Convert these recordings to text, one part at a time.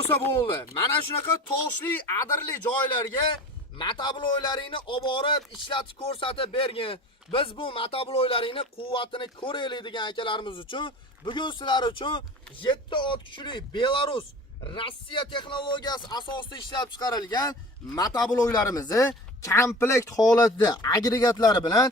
bo'lsa bo'ldi. Mana shunaqa toshli, adirli joylarga motobloklarni olib borib ishlatib ko'rsatib bergin. Biz bu motobloklarning quvvatini ko'raylik degan akalarimiz uchun bugun sizlar uchun 7 ot kuchli Belarus Rossiya texnologiyasi asosida ishlab chiqarilgan motobloklarimizni komplekt holatda agregatlari bilan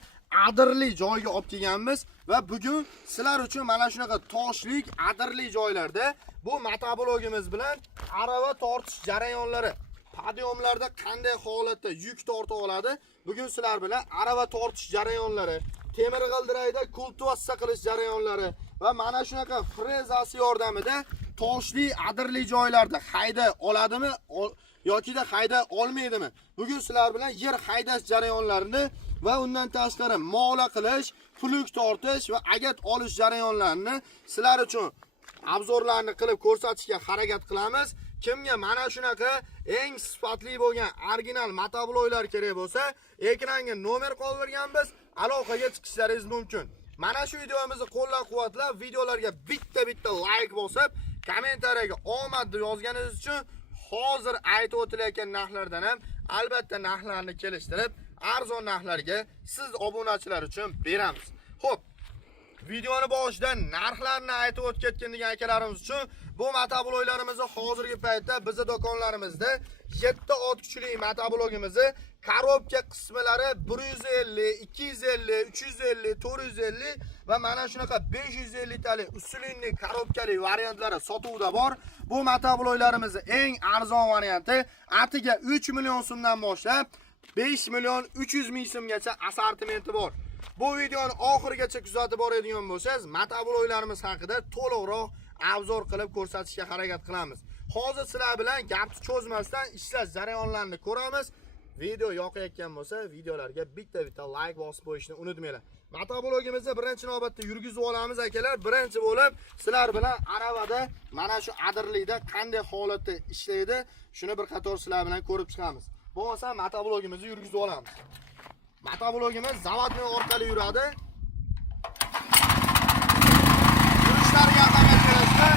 adirli joyga olib kelganmiz va bugun sizlar uchun mana shunaqa toshlik, adirli joylarda bu motoblogimiz bilan arava tortish jarayonlari, podiyomlarda qanday holatda yuk tortib oladi, bugun sizlar bilan arava tortish jarayonlari, temir g'ildirayda kultivatsiya qilish jarayonlari va mana shunaqa frezasi yordamida toshli, adirli joylarda hayda oladimi yoki da hayda olmaydimi? Bugun sizlar bilan yer haydash jarayonlarini va undan tashqari mola qilish, puluk tortish va agat olish jarayonlarini sizlar uchun obzorlarni qilib ko'rsatishga harakat qilamiz. Kimga mana shunaqa eng sifatli bo'lgan original motobloklar kerak bo'lsa, ekranga nomer qoldirganmiz, aloqaga chiqishlaringiz mumkin. Mana shu videomizni qo'llab-quvvatlab, videolarga bitta like bosib, kommentariyaga omad deb yozganingiz uchun hozir aytib o'tilayotgan narxlardan ham albatta narxlarni kelishtirib, arzon narxlarga siz obunachilar uchun beramiz. Xo'p, videoni boshidan narxlarni aytib o'tgan degan akalarimiz uchun bu motobloklarimizni hozirgi paytda bizning do'konlarimizda 7 ot kuchli motoblogimizni korobka qismlari 150, 250, 350, 450 va mana shunaqa 550 talik usulinli korobkali variantlari sotuvda bor. Bu motobloklarimizni eng arzon varianti atiga 3 million so'mdan boshlab 5 million 300 ming so'mgacha assortimenti bor. Bu videoni oxirigacha kuzatib boradigan bo'lsangiz, motobloklarimiz haqida to'liqroq obzor qilib ko'rsatishga harakat qilamiz. Hozir sizlar bilan gapni cho'zmasdan ishlash jarayonlarini ko'ramiz. Video yoqayotgan bo'lsa, videolarga bitta like bosib qo'yishni unutmanglar. Motoblogimizni birinchi navbatda yurgizib olamiz akalar. Birinchi bo'lib sizlar bilan aravada mana shu adirlikda qanday holatda ishlaydi, shuni bir qator sizlar bilan ko'rib chiqamiz. Bo'lmasa motoblogimizni yurgizib olamiz. Motoblogimiz zavodni orqali yuradi. Yurishlariga ahamiyat berasizlar.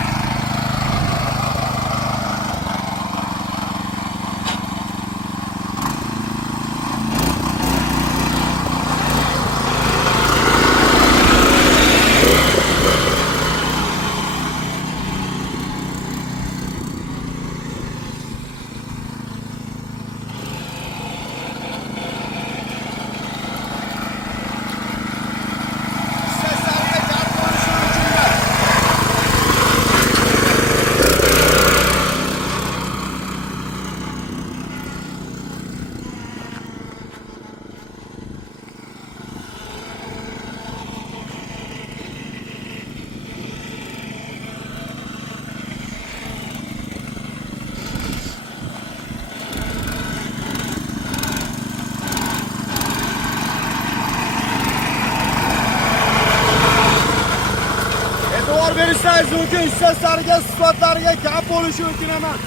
Berishlaringiz mumkin, ishlaslariga, sifatlariga gap bo'lishi mumkin emas.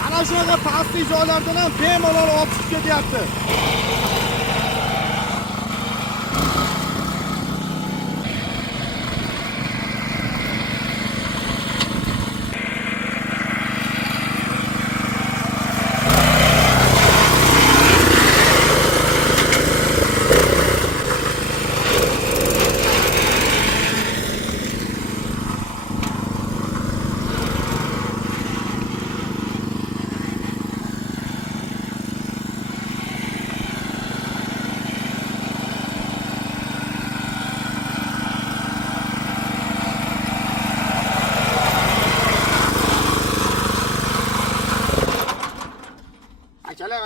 Mana shunaqa pastli joylardan ham bemalol olib chiqib ketyapti.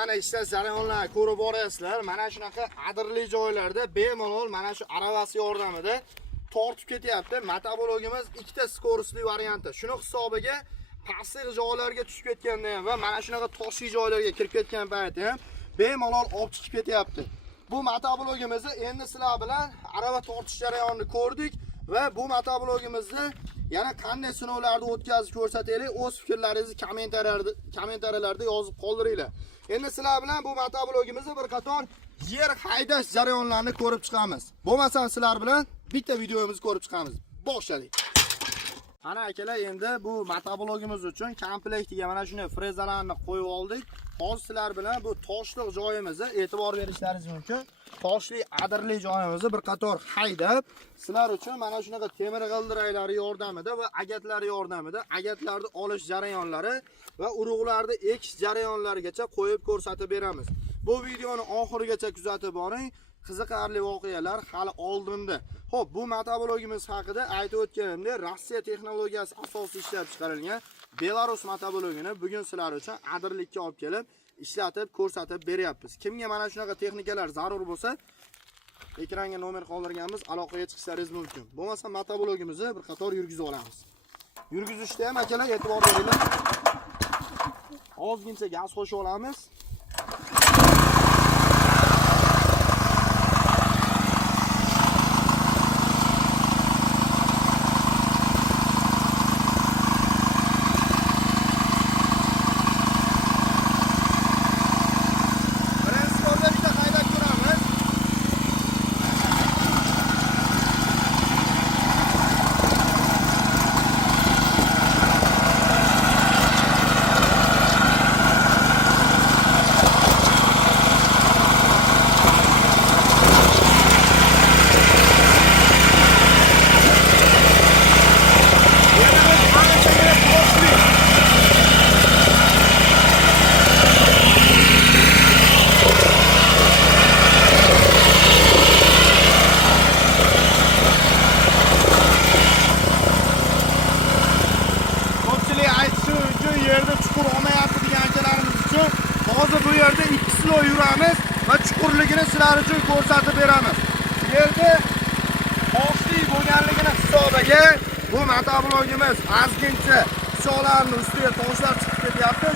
Mana ishlash jarayonlarini ko'rib borasizlar. Mana shunaqa adirli joylarda bemalol mana shu aravasi yordamida tortib ketyapti. Motoblogimiz ikkita skorostli varianti. Shuni hisobiga pastli joylarga tushib ketganda ham va mana shunaqa toshli joylarga kirib ketgan paytda ham bemalol olib chiqib ketyapti. Bu motoblogimizni endi sizlar bilan arava tortish jarayonini ko'rdik va bu motoblogimizni yana qanday sinovlarni o'tkazib ko'rsataylik, o'z fikrlaringizni kommentariyalarda yozib qoldiringlar. Endi sizlar bilan bu motoblogimizni bir qator yer haydash jarayonlarini ko'rib chiqamiz. Bo'lmasa sizlar bilan bitta videomizni ko'rib chiqamiz. Boshladik. Ana akalar, endi bu motoblogimiz uchun komplektiga mana shunday frezalarni qo'yib oldik. Hozir sizlar bilan bu toshliq joyimizni e'tibor berishlaringiz mumkin. Toshli adirli joyimizni bir qator haydab, sizlar uchun mana shunaqa temir g'ildiraylar yordamida va agatlar yordamida agatlarni olish jarayonlari va urug'larni ekish jarayonlarigacha qo'yib ko'rsatib beramiz. Bu videoni oxirigacha kuzatib boring. Qiziqarli voqealar hali oldinda. Xo'p, bu motoblogimiz haqida aytib o'tganimdek, Rossiya texnologiyasi asosida ishlab chiqarilgan Belarus motoblogini bugun sizlar uchun adirlikka olib kelib, ishlatib ko'rsatib beryapmiz. Kimga mana shunaqa texnikalar zarur bo'lsa, ekranga nomer qoldirganmiz, aloqaga chiqishlaringiz mumkin. Bo'lmasa motoblogimizni bir qator yurgizib olamiz. Yurgizishda ham akalar e'tibor beringlar. Ozgincha gaz qo'shib olamiz. Hozir bu yerda 2 kilo yuramiz va chuqurligini sizlar uchun ko'rsatib beramiz. Yerda toshli bo'lganligini hisobiga bu motoblogimiz ozgincha pichoqlarning ustiga toshlar chiqib ketyapti.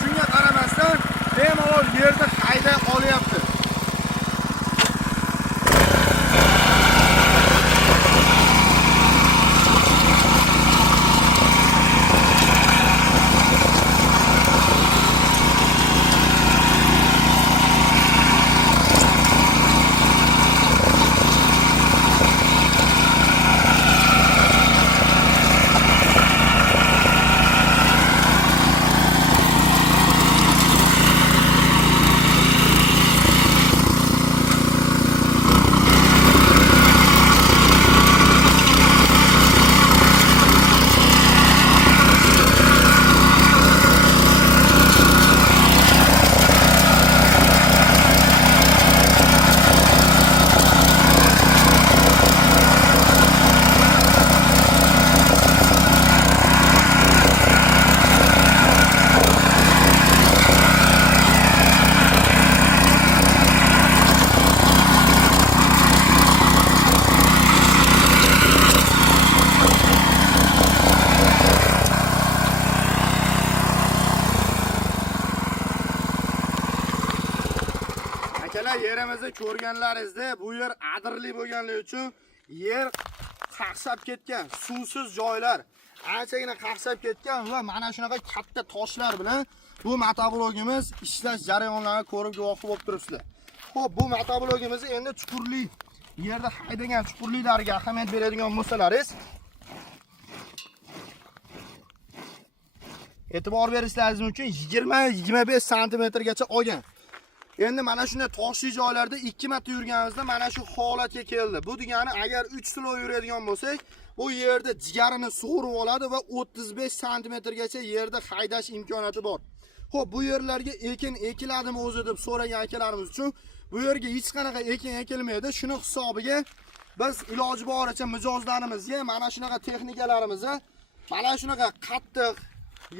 Shunga qaramasdan bemalol yerda hayday olyapti. Yerimizni ko'rganlaringizda bu yer adirli bo'lganligi uchun yer qaqshab ketgan, suvsiz joylar anchagina qaqshab ketgan va mana shunaqa katta toshlar bilan bu motoblogimiz ishlash jarayonlarini ko'rib guvoh bo'lib turibsizlar. Xo'p, bu motoblogimizni endi chuqurlik yerda haydagan chuqurliklarga ahamiyat beradigan bo'lsalaringiz, e'tibor berishlaringiz uchun 20-25 sm gacha olgan. Endi mana shunday toshli joylarda 2 marta yurganimizda mana shu holatga keldi. Bu degani agar 3 kilo yuradigan bo'lsak, bu yerda jigarini sug'urib oladi va 35 sm gacha yerda haydash imkoniyati bor. Xo'p, bu yerlarga ekin ekiladimi o'zi deb so'ragan akalarimiz uchun bu yerga hech qanaqa ekin ekilmaydi. Shuni hisobiga biz iloji boricha mijozlarimizga mana shunaqa texnikalarimizni mana shunaqa qattiq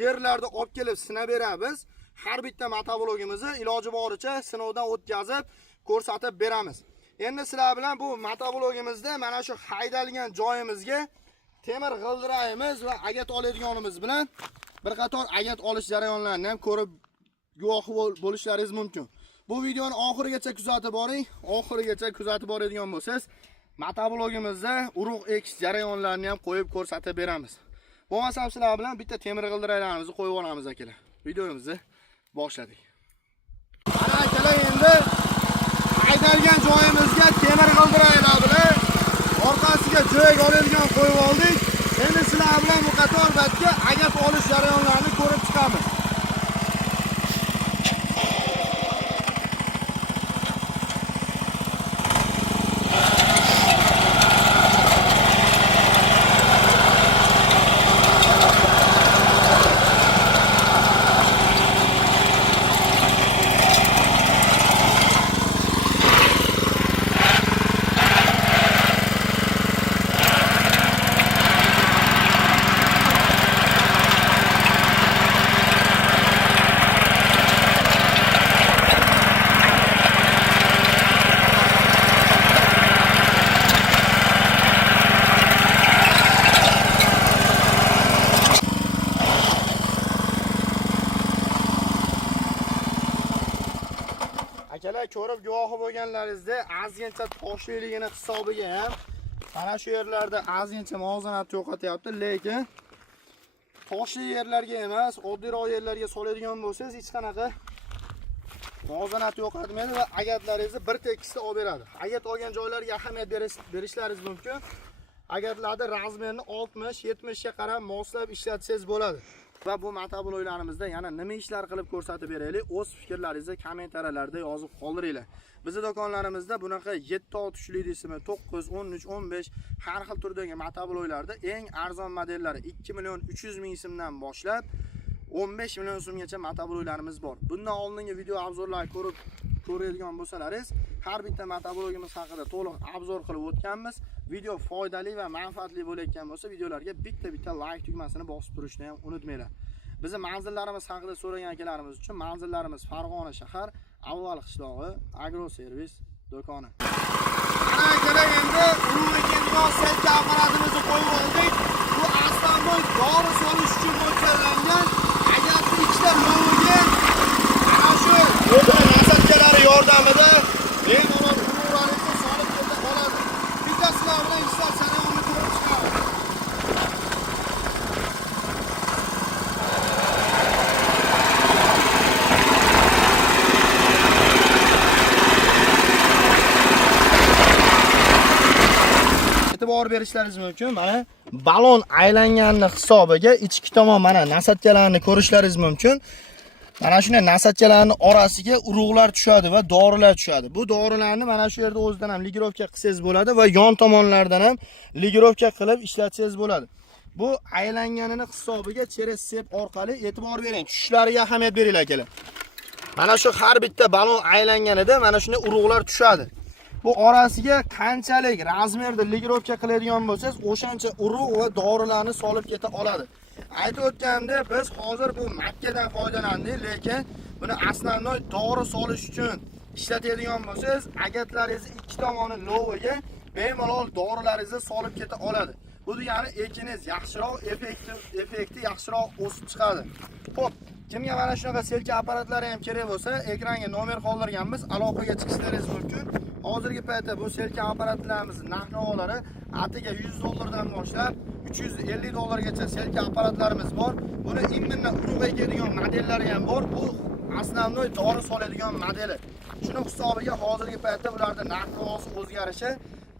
yerlarda olib kelib sinab beramiz. Har bitta motoblogimizni iloji boricha sinovdan o'tkazib ko'rsatib beramiz. Endi sizlar bilan bu motoblogimizda mana shu haydalgan joyimizga temir g'ildiraymiz va agat oladiganimiz bilan bir qator agat olish jarayonlarini ham ko'rib guvoh bo'lishlaringiz mumkin. Bu videoni oxirigacha kuzatib boring. Oxirigacha kuzatib boradigan bo'lsangiz, motoblogimizda urug' ekish jarayonlarini ham qo'yib ko'rsatib beramiz. Bo'lmasa sizlar bilan bitta temir g'ildiraylarimizni qo'yib olamiz akalar. Videomizni boshladik. Mana akalar, endi haydalgan joyimizga temir g'ildiraylar bilan orqasiga jo'yak oladigan qo'yib oldik. Endi sizlar bilan bu qatorbatga agat olish jarayonlarini ko'rib chiqamiz. Akalar ko'rib guvohi bo'lganlaringizda ozgincha toshliligini hisobiga ham mana shu yerlarda ozgincha muvozanat yo'qotyapti, lekin toshli yerlarga emas, oddiyroq yerlarga soladigan bo'lsangiz hech qanaqa muvozanat yo'qotmaydi va agatlaringizni bir tekisda olib beradi. Agat olgan joylarga ahamiyat berishlaringiz mumkin. Agatlarni razmerini 60-70 ga qarab moslab ishlatsangiz bo'ladi. Va bu motobloklarimizda yana nima ishlar qilib ko'rsatib beraylik, o'z fikrlaringizni kommentariyalarda yozib qoldiringlar. Bizning do'konlarimizda bunaqa 7 tushli deysizmi, 9, 13, 15 har xil turdagi motobloklarda eng arzon modellari 2 million 300 ming so'mdan boshlab 15 million so'mgacha motobloklarimiz bor. Bundan oldingi video obzorlar ko'radigan bo'lsalaringiz, har bitta motoblogimiz haqida to'liq obzor qilib o'tganmiz. Video foydali va manfaatli bo'layotgan bo'lsa, videolarga bitta like tugmasini bosib turishni ham unutmanglar. Bizning manzillarimiz haqida so'ragan akalarimiz uchun manzillarimiz Farg'ona shahar, Avval qishlog'i, Agroservis do'koni. Ana akalar, endi ulug'likka selka apparatimizni qo'yib oldik. Bu aslan dori solish uchun mo'ljallangan agatni ikkita loviga ana shu o'zini nasatchalari yordamida bemalol urug'laringizni solib keta oladi. Sizlar bilan ishlar jarayonini ko'rib chiqamiz. E'tibor berishlaringiz mumkin. Mana balon aylanganini hisobiga ichki tomon mana nasatchalarni ko'rishlaringiz mumkin. Mana shunday nasatchalarning orasiga urug'lar tushadi va dorilar tushadi. Bu dorilarni mana shu yerda o'zidan ham ligirovka qilsangiz bo'ladi va yon tomonlardan ham ligirovka qilib ishlatsangiz bo'ladi. Bu aylanganini hisobiga cheres sep orqali e'tibor bering. Tushishlariga ahamiyat beringlar akalar. Mana shu har bitta balon aylanganida mana shunday urug'lar tushadi. Bu orasiga qanchalik razmerda ligirovka qiladigan bo'lsangiz, o'shancha urug' va dorilarni solib keta oladi. Aytib o'tganimda biz hozir bu makkadan foydalandik, lekin buni asnonoy dori solish uchun ishlatadigan bo'lsangiz, agatlaringizni ikki tomoni loviga bemalol dorilaringizni solib keta oladi. Bu degani ekiningiz yaxshiroq, effekti yaxshiroq o'sib chiqadi. Xo'p, kimga mana shunaqa selka apparatlari ham kerak bo'lsa, ekranga nomer qoldirganmiz, aloqaga chiqishlaringiz mumkin. Hozirgi paytda bu selka apparatlarimizning narx-navolari atiga $100 dan boshlab $350 selka apparatlarimiz bor. Buni immindan urug'ga keladigan modellari ham bor. Bu asnonoy dori soladigan modeli. Shuni hisobiga hozirgi paytda ularda narx-navosi o'zgarishi,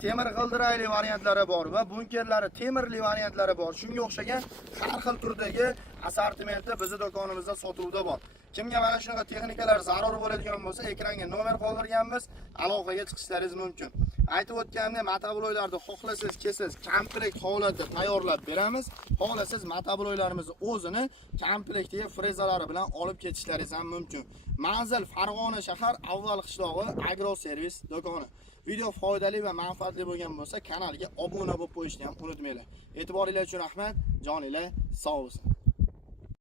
temir g'ildirayli variantlari bor va bunkerlari temirli variantlari bor. Shunga o'xshagan har xil turdagi assortimentda bizning do'konimizda sotuvda bor. Kimga mana shunaqa texnikalar zarur bo'ladigan bo'lsa, ekranga nomer qoldirganmiz, aloqaga chiqishlaringiz mumkin. Aytib o'tganimdek, motobloklarni xohlasangiz, kelsangiz komplekt holatda tayyorlab beramiz. Xohlasangiz motobloklarimizni o'zini komplektga frezalari bilan olib ketishlaringiz ham mumkin. Manzil Farg'ona shahar, Avval qishlog'i, Agroservis do'koni. Video foydali va manfaatli bo'lgan bo'lsa, kanalga obuna bo'lib qo'yishni ham unutmanglar. E'tiboringiz uchun rahmat. Joninglar sog' bo'lsin.